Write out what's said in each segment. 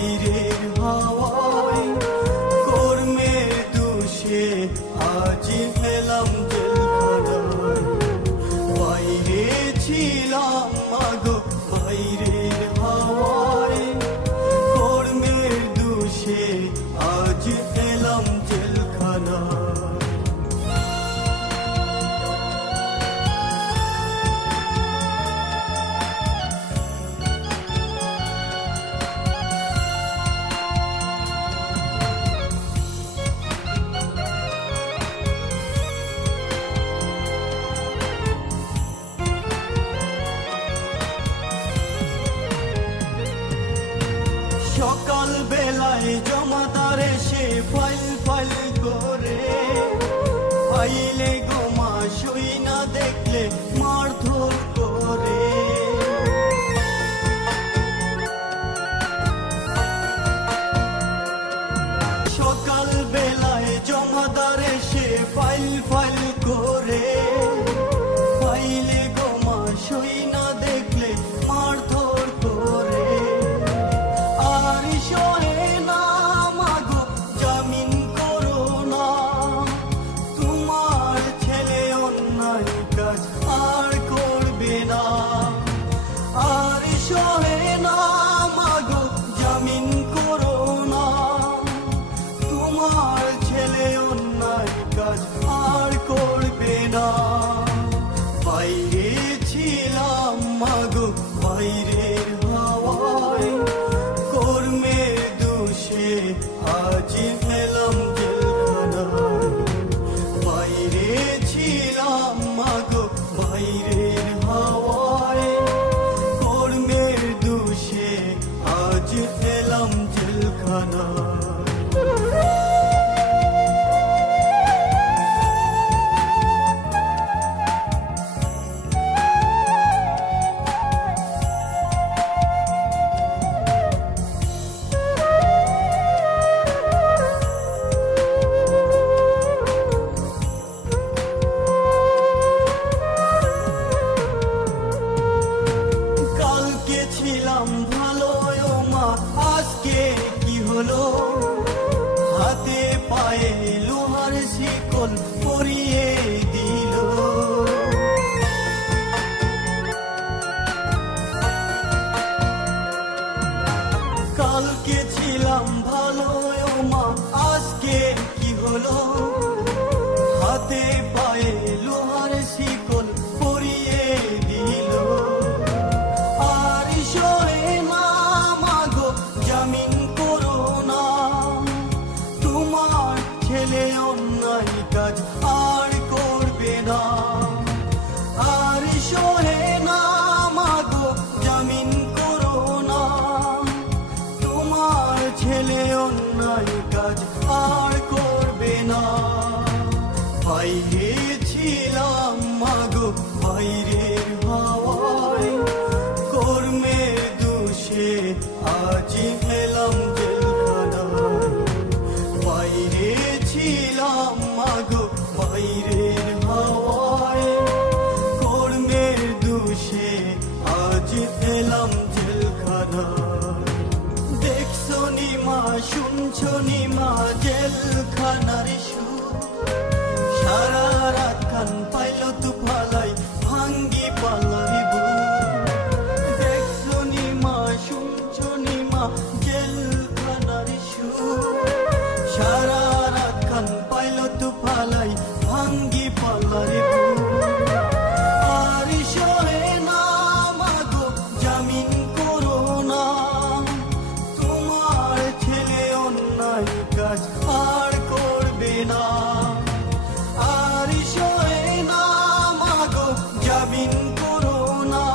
বাইরের হাওয়ায় কর্মের দোষে আজ এলাম জেলখানায়। বাইরে ছিলাম মাগো বাইরের হাওয়ায় কর্মের দোষে আজ এলাম জেলখানায়। সকাল বেলায় জমাদার এসে ফাইল ফাইল করে ফাইলে গোমা শুই না দেখলে মারধর করে। সকাল বেলায় জমাদার এসে ফাইল ফাইল করে ফাইলে গোমা শুই না দেখলে মারধর করে। আর সহে না মাগো জামিন করো না, তোমার ছেলে অন্যায় কাজ আর করবে না। আর সহে না মাগো জামিন করো না, তোমার ছেলে অন্যায় কাজ আর করবে না। বাইরে ছিলাম মাগো বাইরের হাওয়ায় কর্মের দোষে আজ এলাম জেলখানায়। বাইরে ছিলাম মাগো বাইরের হাওয়ায় কর্মের দোষে আজ এলাম জেলখানায়। ছিলাম ভালো ও মা আজকে কি হলো, হাতে পায়ে লোহার শিকল পরিয়ে দিল। কালকে ছিলাম ভালো ও মা আজকে কি হলো, হাতে পায়ে লোহার শিকল পরিয়ে দিল। জামিন করো না, তোমার ছেলে অন্যায় কাজ আর করবে না। আর সহে না মাগো জামিন করো না, তোমার ছেলে অন্যায় কাজ আর করবে না। বাইরে ছিলাম মাগো বাইরের হাওয়ায় কর্মের দোষে আজ এলাম জেলখানায়। বাইরে ছিলাম মাগো বাইরের হাওয়ায় কর্মের দোষে আজ এলাম জেলখানায়। দেখছো নি মা শুনছো নি মা জেলখানার সুর, সারা রাত কান পাইল তু ফালাই ভাঙ্গি পালাই জেলখানার সুর, সারা রাত কান পাইল তু ফালাই ভাঙ্গি পালাই। আর সহে না মাগো জামিন করো না, তোমার ছেলে অন্যায় কাজ আর করবে না। আর সহে না মাগো জামিন করো না,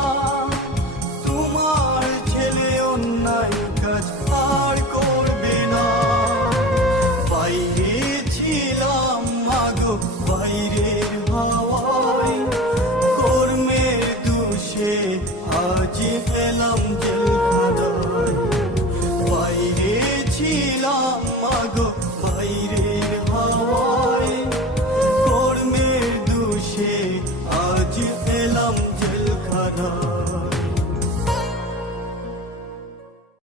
তোমার ছেলে অন্যায় কাজ আর করবে না। বাইরে ছিলাম মাগো বাইরের হাওয়ায় কর্মের দোষে আজ এলাম জেলখানায়। বাইরে ছিলাম মাগো